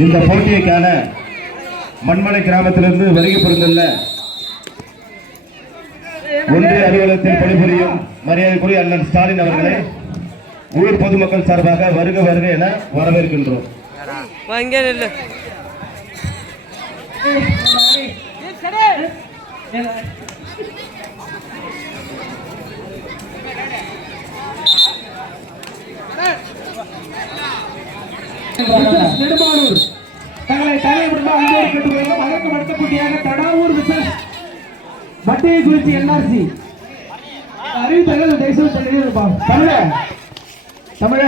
இந்த போட்டியைக்கான மண்மலை கிராமத்திலிருந்து வருகை புரிந்துள்ள ஒன்றிய அலுவலகத்தில் பணிபுரியும் மரியாதைக்குரிய அண்ணன் ஸ்டாலின் அவர்களை ஊர் பொதுமக்கள் சார்பாக வருக வருக என வரவேற்கின்றோம். நெடுமானூர் தலைவர்கள் அங்கேயே அதற்கு அடுத்த போட்டியாக தடாவூர் விசஸ் மத்திய குறிச்சி என்ஆர்சி அறிவித்தார்கள் தேசிய தெரிவிப்பா தமிழ தமிழ.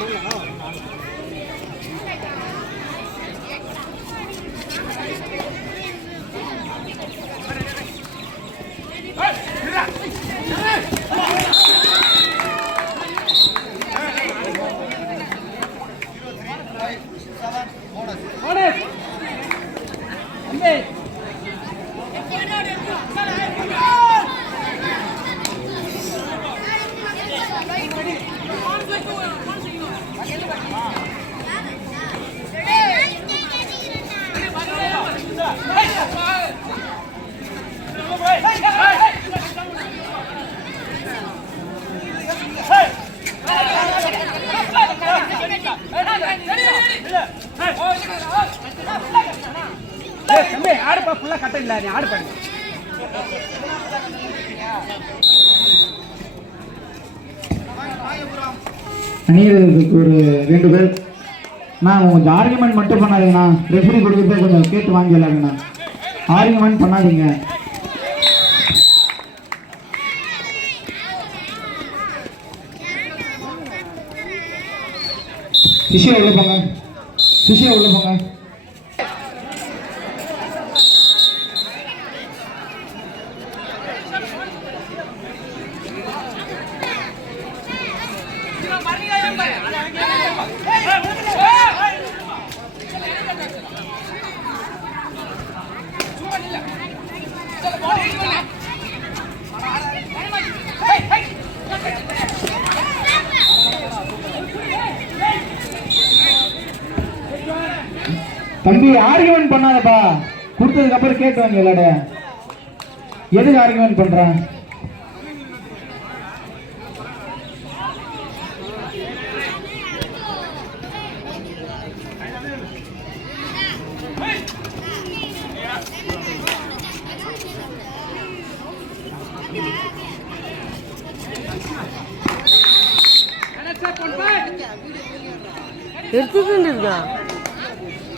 தம்பி கட்ட இல்லை நீ ஆடு பண்ணு அணியர்களுக்கு ஒரு பேர். நான் கொஞ்சம் ஆர்குமெண்ட் மட்டும் பண்ணாதீங்கண்ணா. ரெஃபரி கொடுத்துட்டு கொஞ்சம் கேட்டு வாங்கிடலாங்கண்ணா. ஆர்குமெண்ட் பண்ணாதீங்க. சிஷியா உள்ள போங்க. சிஷியா உள்ள போங்க. தம்பி ஆர்கியூமெண்ட் பண்ணாதப்பா. கொடுத்ததுக்கு அப்புறம் கேட்டு வாங்க விளையாட எதுக்கு ஆர்கியூமெண்ட் பண்றேன் எடுத்துட்டு இருக்கா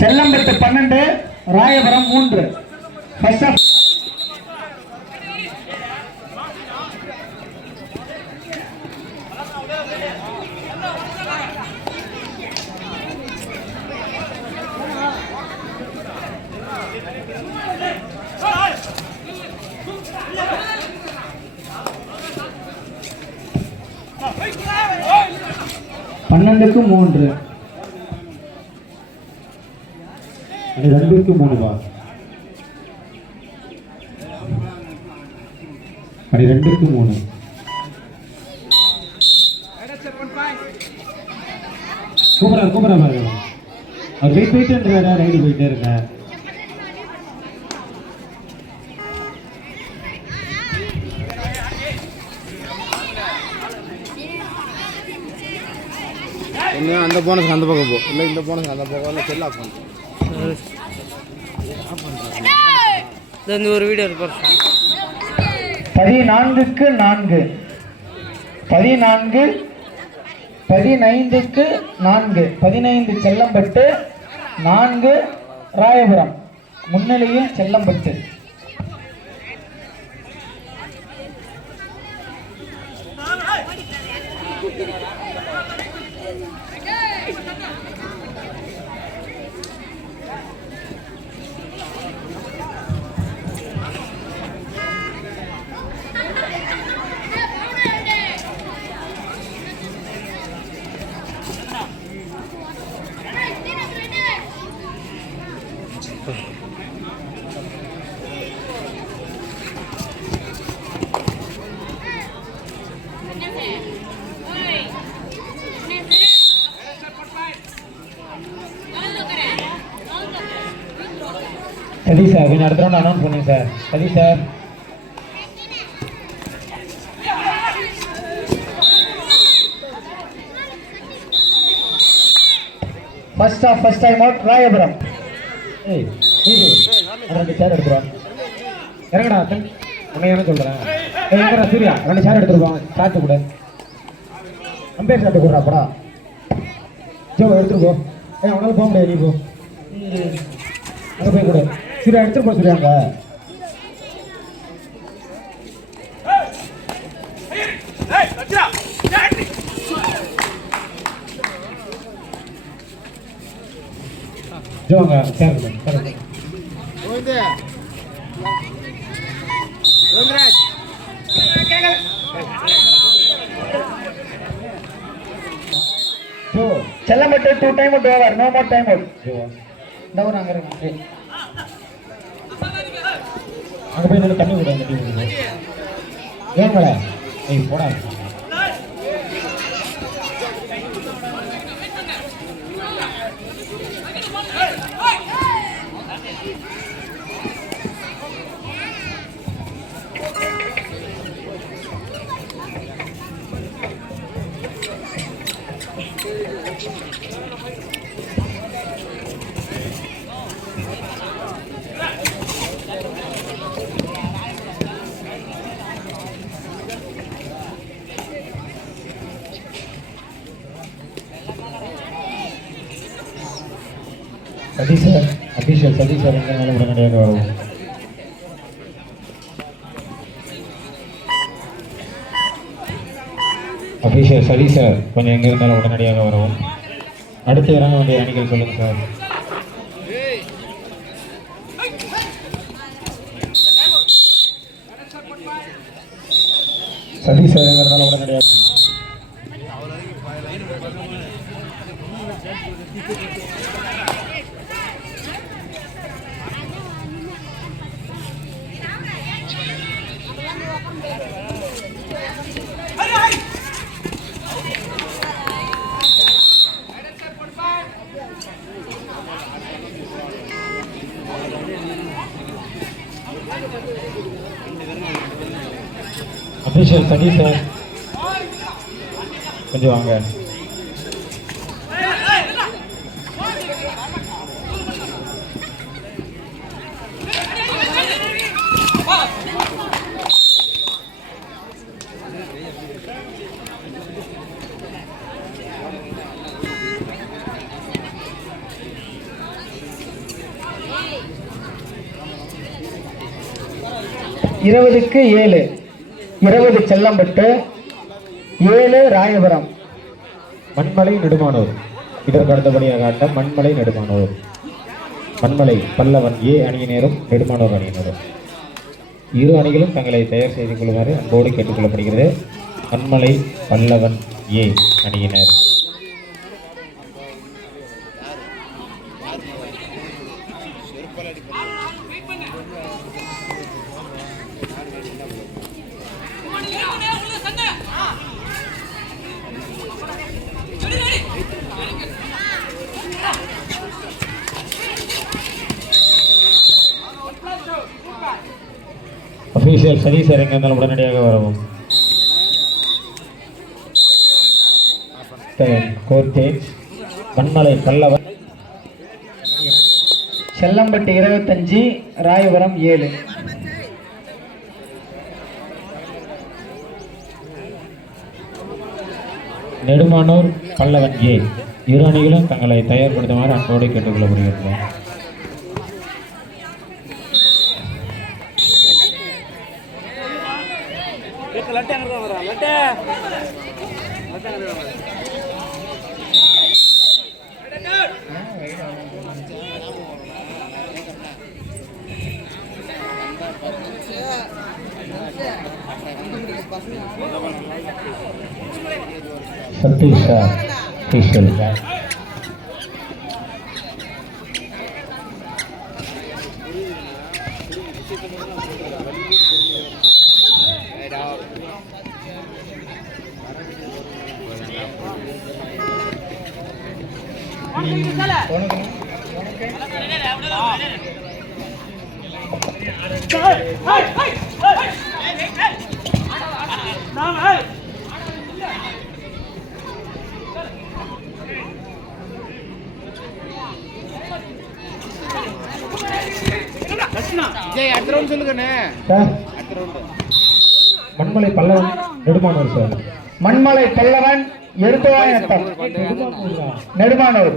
செல்லம்பட்டு பன்னெண்டு ராயபுரம் மூன்று. ஃபர்ஸ்ட் ஆஃப் பன்னெண்டுக்கு மூன்று. ரெண்டுக்கு மூணு வா அது ரெண்டுக்கு மூணு. கூப்பிடா கூப்பிடா பாருங்க. அவர் போய் போயிட்டு ரைடு போயிட்டே இருந்தேன் அந்த போனஸ் அந்த பக்கம் போ. இல்லை இந்த போனஸ் அந்த பக்கம் இல்லை செல்லா போனோம் ஒரு வீடியோ பதினான்குக்கு நான்கு. பதினான்கு பதினைந்துக்கு நான்கு. பதினைந்து செல்லம்பட்டு நான்கு ராயபுரம். முன்னிலையில் செல்லம்பட்டு. சரி சார் நீங்கள் அடுத்த ரவுண்ட் அனௌன்ஸ் பண்ணுங்க சார் சரி sir first of first time out Royapuram ஏய் இது ரெண்டு சேர் எடுத்துருவா இறங்கடா அத்தன். உண்மையான சொல்கிறேன் ஏய் எங்கடா சூர்யா. ரெண்டு சேர் எடுத்துருவான். சாட்டு கூட அம்பேர் சாட்டு கொடுறா படா. ஜோ எடுத்துட்டு போ. ஏய் அவனால போக முடியாது நீ போ. அங்கே போய் கொடு. சூர்யா எடுத்துட்டு போ சூர்யா அங்கே. ஜோ அங்கே சேர் கொடு, சேர் கொடு. Joe Chellampattu two time out over no more time out இந்த ஒரு அங்கே இருங்க ஏய். அங்கே போய் தண்ணி விட அந்த டீம் ஏன் மேல? ஏய் போடா சதீஷ் சார் அபிஷேக் சதீஷ் சார் எங்கே இருந்தாலும் உடனடியாக வரும் அபிஷியல் சதீஷ் சார் கொஞ்சம் எங்கே இருந்தாலும் உடனடியாக வரவும் அடுத்து இறங்க வேண்டிய அணிகள் சொல்லுங்க சார். சதீஷ் சார் எங்கே இருந்தாலும் உடனடியாக அபிஷேக் சதீஷ் சார். கொஞ்சம் வாங்க. இருபதுக்கு ஏழு. இருபது செல்லம்பட்டு ஏழு ராயபுரம். மண்மலை நெடுமானூர். இதற்கு அடுத்தபடியாக ஆட்டம் மண்மலை நெடுமானூர். மண்மலை பல்லவன் ஏ அணியினரும் நெடுமானூர் அணியினரும். இரு அணிகளும் தங்களை தயார் செய்து கொள்ளுமாறு அன்போடு கேட்டுக்கொள்ளப்படுகிறது மண்மலை பல்லவன் ஏ அணியினர். அஃபீஷியல் சதீஸ் சார் உடனடியாக வரவும். கோர்த்தேஜ் மண்மலை பல்லவன் செல்லம்பட்டு இருபத்தஞ்சு ராயபுரம் ஏழு. நெடுமானூர் பல்லவன் ஏ. இரு அணிகளும் தங்களை தயார்படுத்துமாறு அன்போடு கேட்டுக்கொள்ளப்படுகிறது சதீஷ் சார் மண்மலை பல்லவன் நெடுமானூர் சார். மண்மலை பல்லவன் எடுத்துவாயத்தம் நெடுமானூர்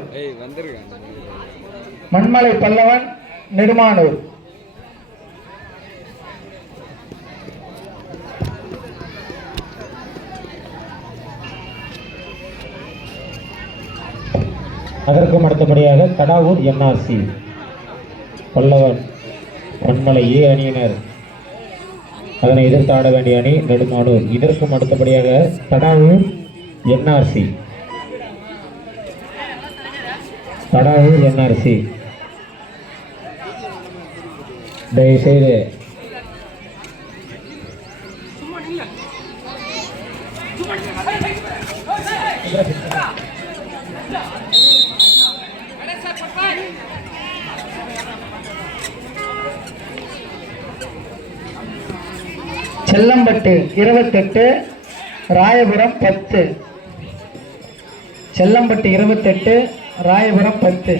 மண்மலை பல்லவன் நெடுமானூர். அதற்கும் அடுத்தபடியாக கடாவூர் என்ஆர்சி. பல்லவன் மண்மலை ஏ அணியினர். அதனை எதிர்த்து ஆட வேண்டிய அணி நெடுமானூர். இதற்கும் அடுத்தபடியாக தடாவூர் என்ஆர்சி. தடாவூர் என்ஆர்சி. தயவுசெய்து செல்லம்பட்டு இருபத்தெட்டு ராயபுரம் பத்து. செல்லம்பட்டு இருபத்தெட்டு ராயபுரம் பத்து.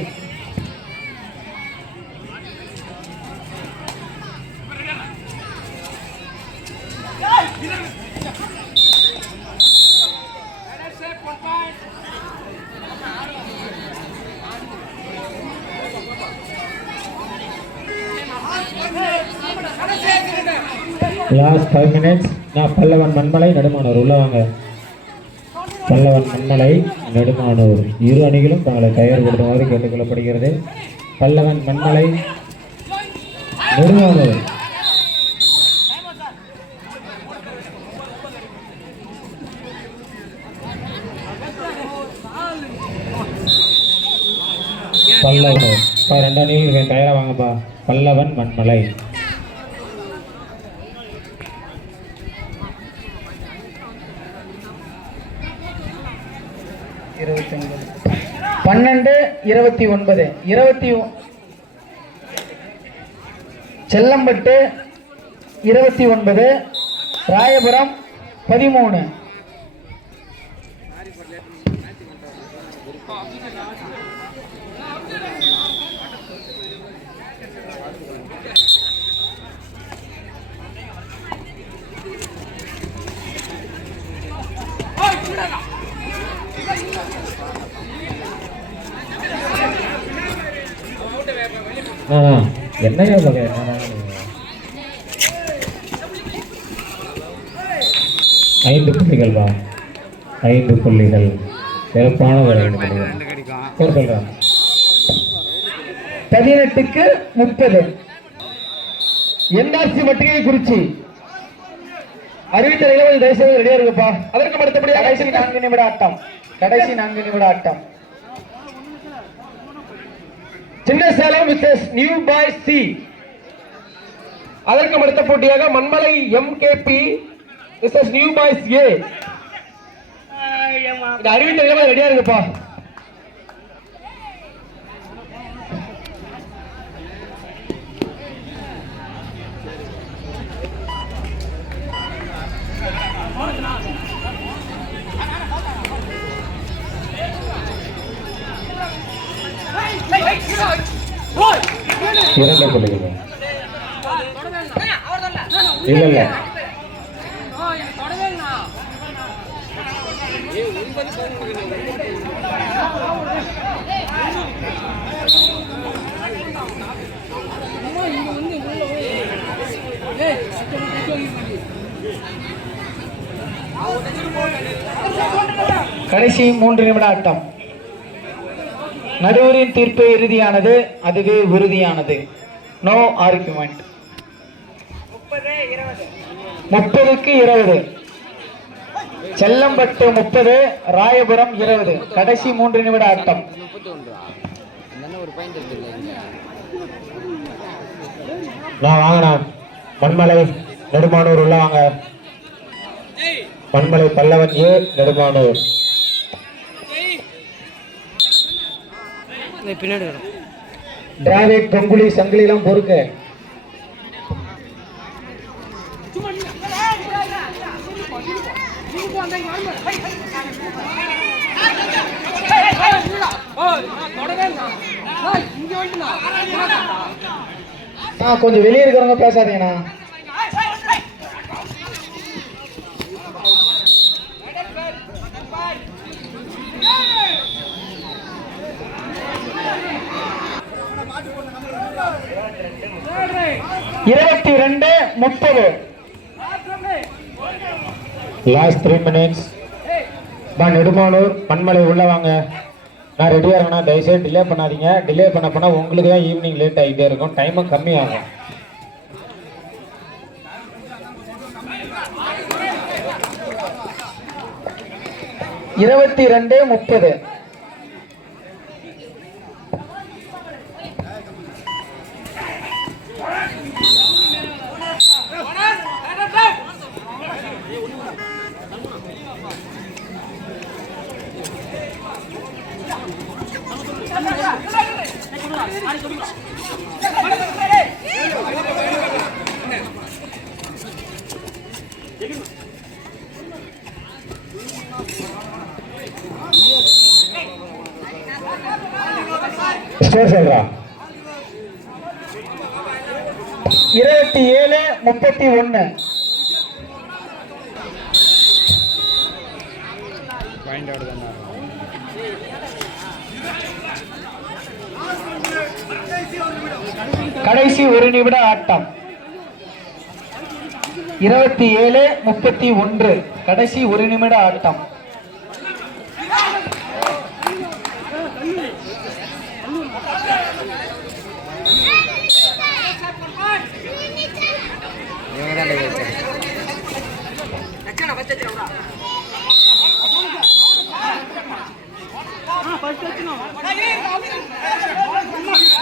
லாஸ்ட் ஃபைவ் மினிட்ஸ் நான் பல்லவன் மண்மலை நெடுமானூர். உள்ள வாங்க. பல்லவன் மண்மலை நெடுமானூர். இரு அணிகளும் தங்களை தயார்படுத்துமாறு கேட்டுக்கொள்ளப்படுகிறது. பல்லவன் மண்மலை நெடுமானூர். பல்லவன். பா ரெண்டு அணிகள் தயாராக வாங்கப்பா. பல்லவன் மண்மலை. இருபத்தி ஒன்பது பன்னெண்டு இருபத்தி ஒன்பது. இருபத்தி செல்லம்பட்டு இருபத்தி ஒன்பது. ராயபுரம் பதிமூணு. ஆ என்னையா ஐந்து புள்ளிகள் ஐந்து புள்ளிகள். சிறப்பான பதினெட்டுக்கு முப்பது. என்ஆர்சி மட்டுகை குறிச்சி. அறிவித்த நிலவில் தயவுசெய்து ரெடியா இருக்குப்பா அதற்கு அடுத்தபடியாக நான்கு நிமிட ஆட்டம். கடைசி நான்கு நிமிட ஆட்டம். Chinna Salem vicious new boy C அதற்கு அடுத்த போட்டியாக Manmalai MKB vicious new boys A அறிவித்த நிலவில் ரெடியா இருக்குப்பா திறந்த பிள்ளைங்க இல்லை இல்லை கடைசி மூன்று நிமிட ஆட்டம். நடுவரின் தீர்ப்பு இறுதியானது அதுவே உறுதியானது. நோ ஆர்குமெண்ட் முப்பதுக்கு இருபது. செல்லம்பட்டு முப்பது ராயபுரம் இருபது. கடைசி மூன்று நிமிட ஆட்டம். நான் வாங்கண்ணா. மண்மலை நெடுமானூர் உள்ள வாங்க. மண்மலை பல்லவன் ஏ நெடுமானூர் இந்த பின்னாடி வரும் டிராவிட் கங்குலி சங்கிலிலாம் பொறுக்க ஆ கொஞ்சம் வெளியே இருக்கிறவங்க பேசாதீங்கண்ணா இருபத்தி ரெண்டு முப்பது. லாஸ்ட் த்ரீ மினிட்ஸ் பா நெடுமானூர் மண்மலை உள்ள வாங்க. நான் ரெடியாக இருக்கேண்ணா தயவுசெய்து டிலே பண்ணாதீங்க. டிலே பண்ண போனால் உங்களுக்கு தான் ஈவினிங் லேட் ஆகிட்டே இருக்கும். டைமும் கம்மியாகும். இருபத்தி ரெண்டு முப்பது. இருபத்தி ஏழு முப்பத்தி ஒன்னு. கடைசி ஒரு நிமிட ஆட்டம். இருபத்தி ஏழு முப்பத்தி ஒன்று. கடைசி ஒரு நிமிட ஆட்டம். ஆ